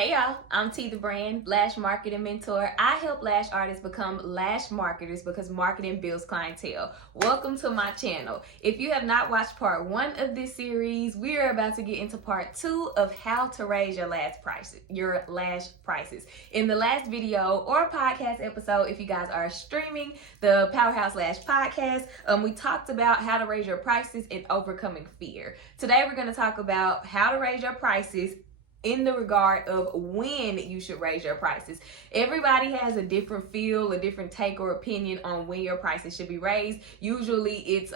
Hey y'all, I'm T the Brand, Lash Marketing Mentor. I help lash artists become lash marketers because marketing builds clientele. Welcome to my channel. If you have not watched part 1 of this series, we are about to get into part 2 of how to raise your lash prices. In the last video or podcast episode, if you guys are streaming the Powerhouse Lash podcast, we talked about how to raise your prices and overcoming fear. Today we're going to talk about how to raise your prices in the regard of when you should raise your prices. Everybody has a different feel, a different take or opinion on when your prices should be raised. Usually it's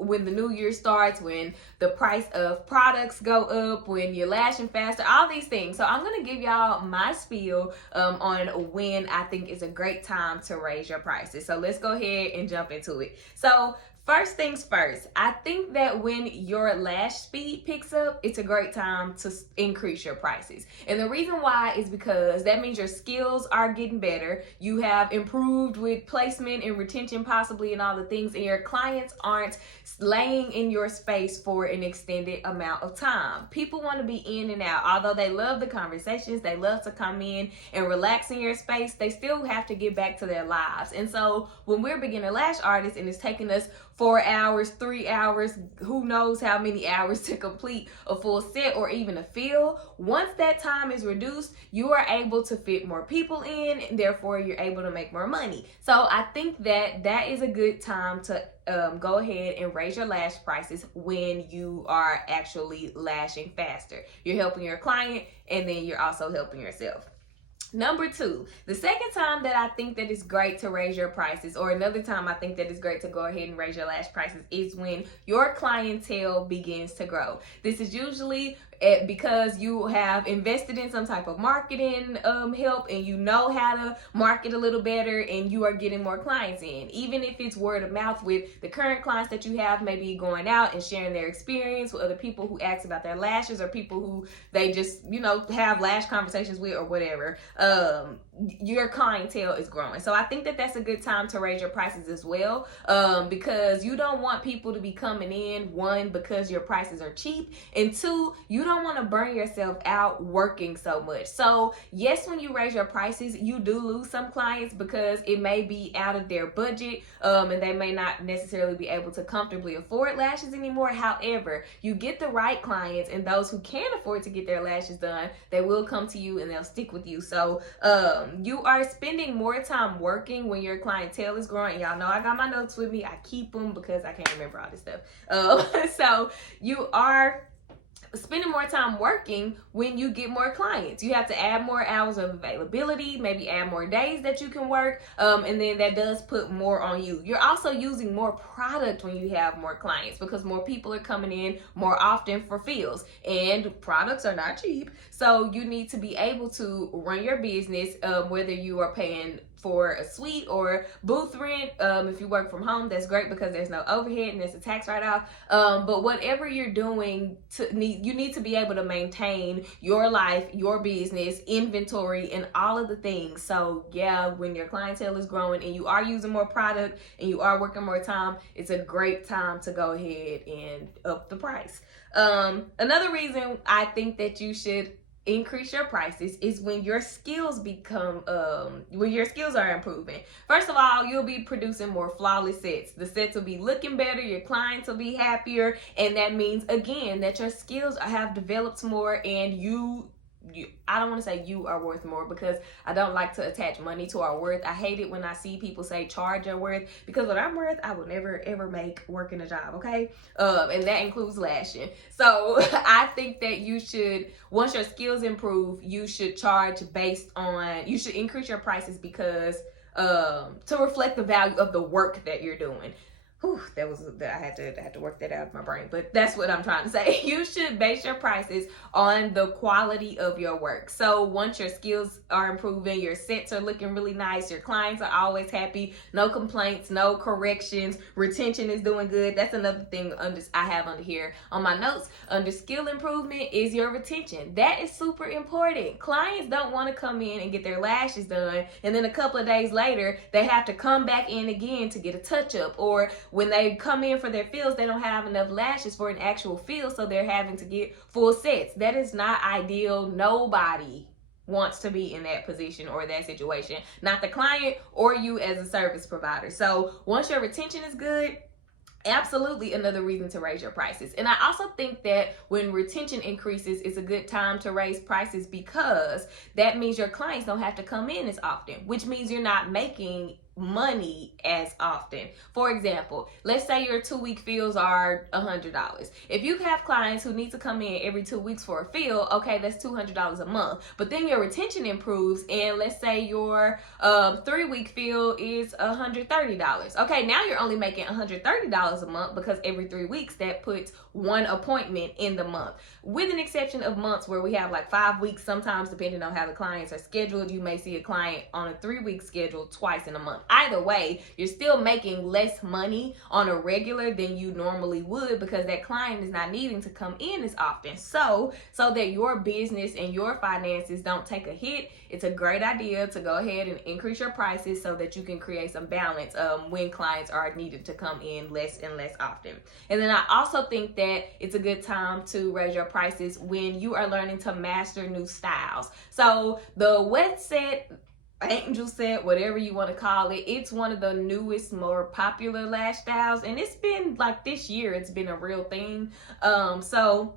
when the new year starts, when the price of products go up, when you're lashing faster, all these things. So I'm gonna give y'all my spiel on when I think is a great time to raise your prices. So let's go ahead and jump into it. So first things first, I think that when your lash speed picks up, it's a great time to increase your prices. And the reason why is because that means your skills are getting better. You have improved with placement and retention possibly and all the things, and your clients aren't laying in your space for an extended amount of time. People want to be in and out. Although they love the conversations, they love to come in and relax in your space, they still have to get back to their lives. And so when we're beginner lash artists and it's taking us 4 hours, 3 hours, who knows how many hours to complete a full set or even a fill. Once that time is reduced, you are able to fit more people in, and therefore you're able to make more money. So I think that that is a good time to go ahead and raise your lash prices when you are actually lashing faster. You're helping your client, and then you're also helping yourself. Number 2, the second time that I think that it's great to raise your prices, or another time I think that it's great to go ahead and raise your lash prices, is when your clientele begins to grow. This is usually because you have invested in some type of marketing help, and you know how to market a little better, and you are getting more clients in. Even if it's word of mouth with the current clients that you have, maybe going out and sharing their experience with other people who ask about their lashes, or people who they just, have lash conversations with or whatever. Your clientele is growing. So I think that that's a good time to raise your prices as well, because you don't want people to be coming in, 1, because your prices are cheap, and 2, you don't want to burn yourself out working so much. So yes, when you raise your prices, you do lose some clients because it may be out of their budget, and they may not necessarily be able to comfortably afford lashes anymore. However, you get the right clients, and those who can afford to get their lashes done, they will come to you and they'll stick with you. So you are spending more time working when your clientele is growing. Y'all know I got my notes with me. I keep them because I can't remember all this stuff. So you are spending more time working when you get more clients. You have to add more hours of availability, maybe add more days that you can work, and then that does put more on you. You're also using more product when you have more clients because more people are coming in more often for fills, and products are not cheap. So you need to be able to run your business, whether you are paying for a suite or booth rent. If you work from home, that's great because there's no overhead and there's a tax write-off. But whatever you're doing, you need to be able to maintain your life, your business, inventory, and all of the things. So yeah, when your clientele is growing and you are using more product and you are working more time, it's a great time to go ahead and up the price. Another reason I think that you should increase your prices is when your skills are improving. First of all, you'll be producing more flawless sets. The sets will be looking better, your clients will be happier, and that means again that your skills have developed more, and I don't want to say you are worth more because I don't like to attach money to our worth. I hate it when I see people say charge your worth, because what I'm worth I will never ever make working a job, okay? And that includes lashing. So I think that you should, once your skills improve, you should charge you should increase your prices because to reflect the value of the work that you're doing. Whew, I had to work that out of my brain, but that's what I'm trying to say. You should base your prices on the quality of your work. So once your skills are improving, your sets are looking really nice, your clients are always happy, no complaints, no corrections, retention is doing good. That's another thing I have under here on my notes. Under skill improvement is your retention. That is super important. Clients don't want to come in and get their lashes done, and then a couple of days later they have to come back in again to get a touch-up, or when they come in for their fills, they don't have enough lashes for an actual fill, so they're having to get full sets. That is not ideal. Nobody wants to be in that position or that situation, not the client or you as a service provider. So once your retention is good, absolutely another reason to raise your prices. And I also think that when retention increases, it's a good time to raise prices because that means your clients don't have to come in as often, which means you're not making money as often. For example, let's say your 2-week fills are $100. If you have clients who need to come in every 2 weeks for a fill, okay, that's $200 a month. But then your retention improves, and let's say your 3-week fill is $130. Okay, now you're only making $130 a month because every 3 weeks that puts one appointment in the month. With an exception of months where we have like 5 weeks, sometimes depending on how the clients are scheduled, you may see a client on a 3-week schedule twice in a month. Either way, you're still making less money on a regular than you normally would because that client is not needing to come in as often. So that your business and your finances don't take a hit, it's a great idea to go ahead and increase your prices so that you can create some balance when clients are needed to come in less and less often. And then I also think that it's a good time to raise your prices when you are learning to master new styles. So the wet set, angel set, whatever you want to call it, it's one of the newest, more popular lash styles, and it's been like this year it's been a real thing. So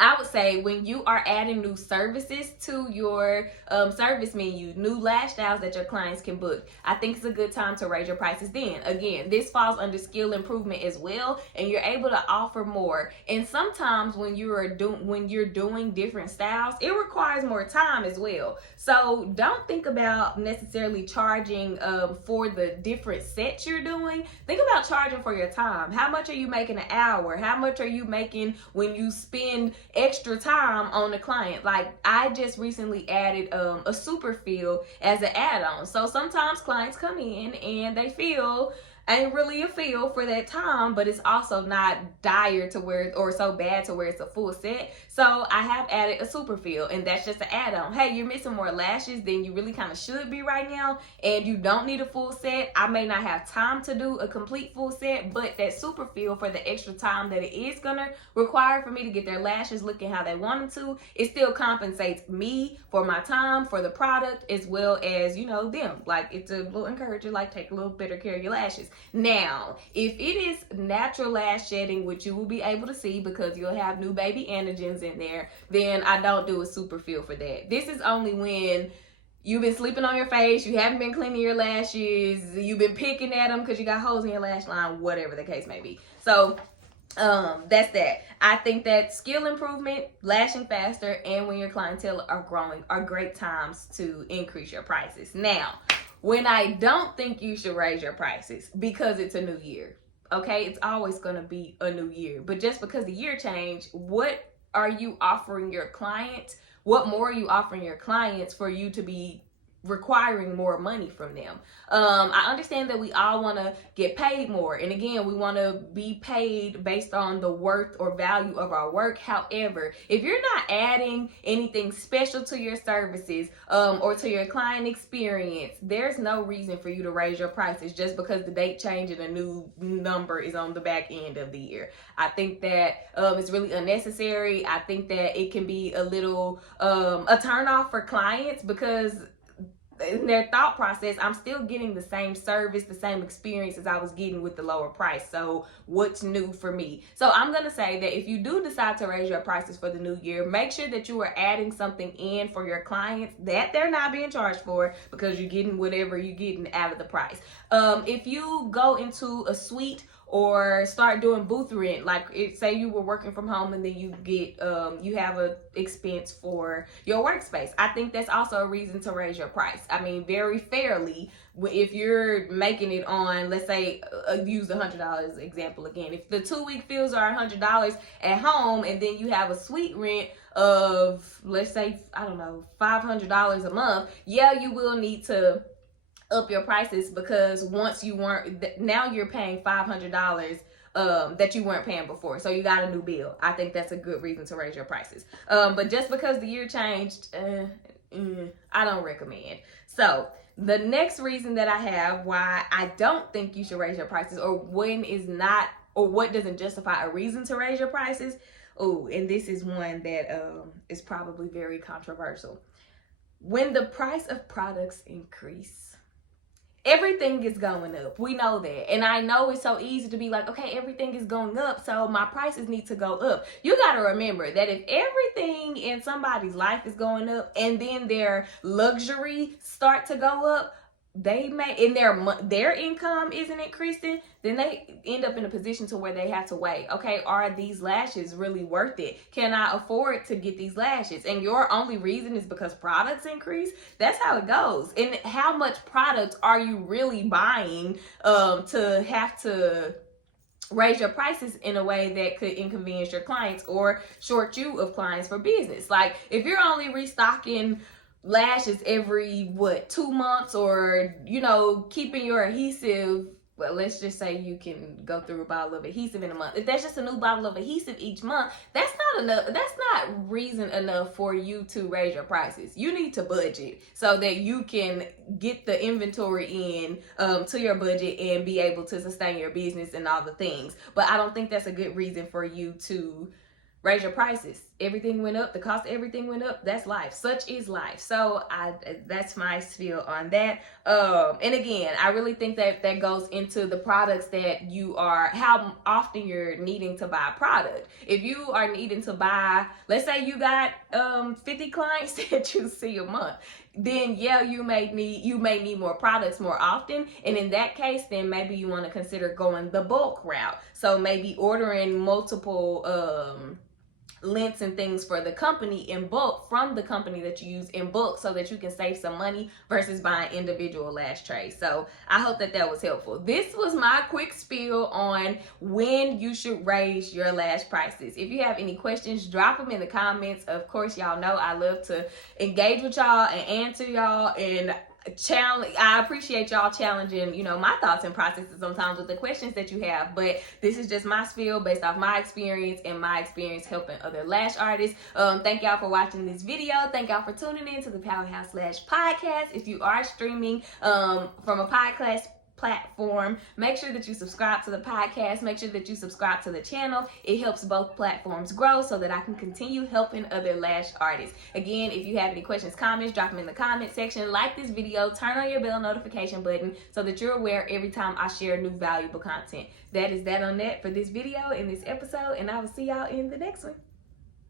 I would say when you are adding new services to your service menu, new lash styles that your clients can book, I think it's a good time to raise your prices then. Again, this falls under skill improvement as well, and you're able to offer more. And sometimes when you're doing different styles, it requires more time as well. So don't think about necessarily charging for the different sets you're doing. Think about charging for your time. How much are you making an hour? How much are you making when you spend extra time on the client? Like I just recently added a super fill as an add-on. So sometimes clients come in and they feel ain't really a feel for that time, but it's also not dire to where, or so bad to where it's a full set. So I have added a super fill, and that's just an add-on. Hey, you're missing more lashes than you really kind of should be right now, and you don't need a full set. I may not have time to do a complete full set, but that super fill for the extra time that it is gonna require for me to get their lashes looking how they want them to, it still compensates me for my time, for the product, as well as, you know, them. Like, it's a little encourager, like take a little better care of your lashes. Now, if it is natural lash shedding, which you will be able to see because you'll have new baby anagens in there, then I don't do a super fill for that. This is only when you've been sleeping on your face, you haven't been cleaning your lashes, you've been picking at them because you got holes in your lash line, whatever the case may be. So that's that. I think that skill improvement, lashing faster, and when your clientele are growing are great times to increase your prices. Now, when I don't think you should raise your prices, because it's a new year, okay? It's always going to be a new year. But just because the year changed, what are you offering your clients? What more are you offering your clients for you to be requiring more money from them? I understand that we all want to get paid more, and again, we want to be paid based on the worth or value of our work. However, if you're not adding anything special to your services or to your client experience, there's no reason for you to raise your prices just because the date change and a new number is on the back end of the year. I think that it's really unnecessary. I think that it can be a little a turnoff for clients because in their thought process, I'm still getting the same service, the same experience as I was getting with the lower price. So what's new for me? So I'm going to say that if you do decide to raise your prices for the new year, make sure that you are adding something in for your clients that they're not being charged for, because you're getting whatever you're getting out of the price. If you go into a suite or start doing booth rent, like say you were working from home and then you get you have a expense for your workspace, I think that's also a reason to raise your price. I mean, very fairly, if you're making it on, let's say use the $100 example again, if the 2-week fills are $100 at home and then you have a suite rent of, let's say, I don't know, $500 a month, yeah, you will need to up your prices, because once you weren't, now you're paying $500 that you weren't paying before, so you got a new bill. I think that's a good reason to raise your prices. But just because the year changed, I don't recommend. So the next reason that I have why I don't think you should raise your prices, or when is not, or what doesn't justify a reason to raise your prices, and this is one that is probably very controversial. when the price of products increase, everything is going up. We know that. And I know it's so easy to be like, okay, everything is going up, so my prices need to go up. You got to remember that if everything in somebody's life is going up and then their luxury start to go up, they may, in their income isn't increasing, then they end up in a position to where they have to weigh, okay, are these lashes really worth it? Can I afford to get these lashes? And your only reason is because products increase. That's how it goes. And how much product are you really buying to have to raise your prices in a way that could inconvenience your clients or short you of clients for business? Like, if you're only restocking lashes every 2 months, or keeping your adhesive, well, let's just say you can go through a bottle of adhesive in a month. If that's just a new bottle of adhesive each month, that's not enough. That's not reason enough for you to raise your prices. You need to budget so that you can get the inventory in to your budget and be able to sustain your business and all the things. But I don't think that's a good reason for you to raise your prices. Everything went up. The cost of everything went up. That's life. Such is life. So that's my spiel on that. And again, I really think that goes into the products that how often you're needing to buy a product. If you are needing to buy, let's say you got 50 clients that you see a month, then yeah, you may need more products more often. And in that case, then maybe you want to consider going the bulk route. So maybe ordering multiple lengths and things for the company in bulk from the company that you use in bulk, so that you can save some money versus buying individual lash trays. So I hope that was helpful. This was my quick spiel on when you should raise your lash prices. If you have any questions, drop them in the comments. Of course, y'all know I love to engage with y'all and answer y'all and challenge. I appreciate y'all challenging my thoughts and processes sometimes with the questions that you have. But this is just my spiel based off my experience and my experience helping other lash artists. Thank y'all for watching this video. Thank y'all for tuning in to the Powerhouse Lash podcast. If you are streaming from a podcast platform, make sure that you subscribe to the podcast. Make sure that you subscribe to the channel. It helps both platforms grow so that I can continue helping other lash artists. Again, if you have any questions, comments, drop them in the comment section. Like this video, turn on your bell notification button so that you're aware every time I share new valuable content. That is that on that for this video in this episode, and I will see y'all in the next one.